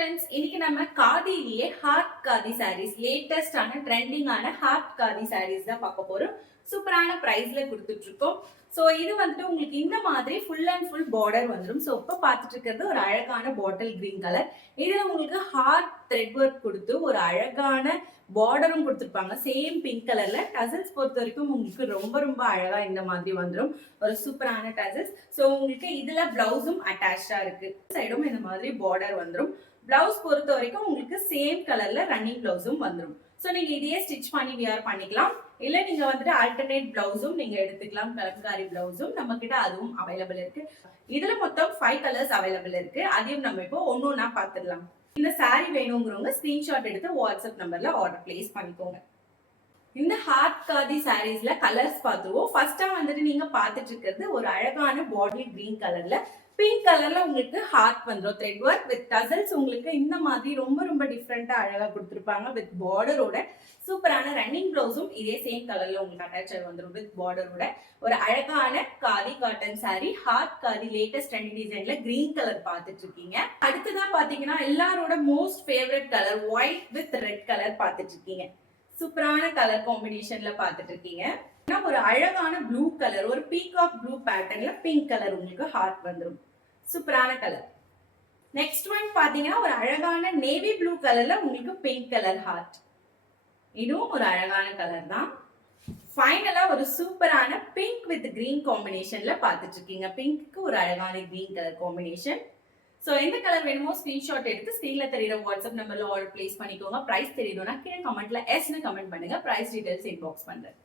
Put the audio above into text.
Friends, இன்னைக்கு நம்ம காதியிலேயே heart khadi saris, லேட்டஸ்டான ட்ரெண்டிங்கான ஹார்ட் காதி சாரீஸ் தான் பார்க்க போறோம். சூப்பரான பிரைஸ்ல கொடுத்துட்டு இருக்கோம். ஸோ இது வந்துட்டு உங்களுக்கு இந்த மாதிரி ஃபுல் அண்ட் ஃபுல் பார்டர் வந்துடும். ஸோ இப்போ பார்த்துட்டு இருக்கிறது ஒரு அழகான பாட்டில் கிரீன் கலர். இதில் உங்களுக்கு ஹார்ட் த்ரெட் ஒர்க் கொடுத்து ஒரு அழகான பார்டரும் கொடுத்துருப்பாங்க. சேம் பிங்க் கலர்ல டசல்ஸ் பொறுத்த வரைக்கும் உங்களுக்கு ரொம்ப ரொம்ப அழகா இந்த மாதிரி வந்துடும். ஒரு சூப்பரான டசல்ஸ். ஸோ உங்களுக்கு இதுல பிளவுஸும் அட்டாச்சா இருக்கு. சைடும் இந்த மாதிரி பார்டர் வந்துடும். பிளவுஸ் பொறுத்த வரைக்கும் உங்களுக்கு சேம் கலர்ல ரன்னிங் பிளவுஸும் வந்துடும். ஸோ நீங்க இதையே ஸ்டிச் பண்ணி வியர் பண்ணிக்கலாம். இல்ல நீங்க வந்துட்டு ஆல்டர்னேட் பிளவுஸும் நீங்க எடுத்துக்கலாம். கலம்காரி பிளவுஸும் நம்ம கிட்ட அதுவும் அவைலபிள் இருக்கு. இதுல மொத்தம் 5 கலர்ஸ் அவைலபிள் இருக்கு. அதையும் நம்ம இப்போ ஒன்னொன்னா பார்த்துடலாம். இந்த சாரி வேணுங்கிறவங்க ஸ்கிரீன்ஷாட் எடுத்து வாட்ஸ்அப் நம்பர்ல ஆர்டர் பிளேஸ் பண்ணிக்கோங்க. இந்த ஹார்ட் காதி சாரீஸ்ல கலர்ஸ் பார்த்துருவோம். ஃபர்ஸ்டா வந்துட்டு நீங்க பார்த்துட்டு இருக்கிறது ஒரு அழகான பாட்டில் கிரீன் கலர்ல பிங்க் கலர்ல உங்களுக்கு ஹார்ட் வந்துடும். த்ரெட் ஒர்க் வித் டசல்ஸ் உங்களுக்கு இந்த மாதிரி ரொம்ப ரொம்ப டிஃப்ரெண்டா அழகா கொடுத்துருப்பாங்க. வித் பார்டரோட சூப்பரான ரன்னிங் பிளவுஸும் இதே சேம் கலர்ல உங்களுக்கு அட்டாச் வந்துடும். வித் பார்டரோட ஒரு அழகான khadi cotton sari, heart khadi latest trending டிசைன்ல கிரீன் கலர் பார்த்துட்டு இருக்கீங்க. அடுத்ததான் பாத்தீங்கன்னா எல்லாரோட most favourite colour white with red colour பார்த்துட்டு இருக்கீங்க. சூப்பரான கலர் காம்பினேஷன்ல பார்த்துட்டு இருக்கீங்க. ஒரு அழகான ப்ளூ கலர், ஒரு பீகாக் ப்ளூ பேட்டர்ன்ல பிங்க் கலர் உங்களுக்கு ஹார்ட் வந்துடும். சூப்பரான கலர். நெக்ஸ்ட் ஒன் பாத்தீங்கன்னா ஒரு அழகான நேவி ப்ளூ கலர்ல உங்களுக்கு பிங்க் கலர் ஹார்ட். இதுவும் ஒரு அழகான கலர் தான். ஃபைனலா ஒரு சூப்பரான பிங்க் வித் கிரீன் காம்பினேஷன்ல பார்த்துட்டு இருக்கீங்க. பிங்க்கு ஒரு அழகான கிரீன் கலர் காம்பினேஷன். ஸோ எந்த கலர் வேணுமோ ஸ்கிரீன்ஷாட் எடுத்து ஸ்க்ரீன்ல தெரியுற வாட்ஸ்அப் நம்பர்ல ஆர்டர் பிளேஸ் பண்ணிக்கோங்க. பிரைஸ் தெரியணும்னா கீழே கமெண்ட்ல எஸ்னு கமெண்ட் பண்ணுங்க. பிரைஸ் டீடைல்ஸ் இன்பாக்ஸ் பண்றேன்.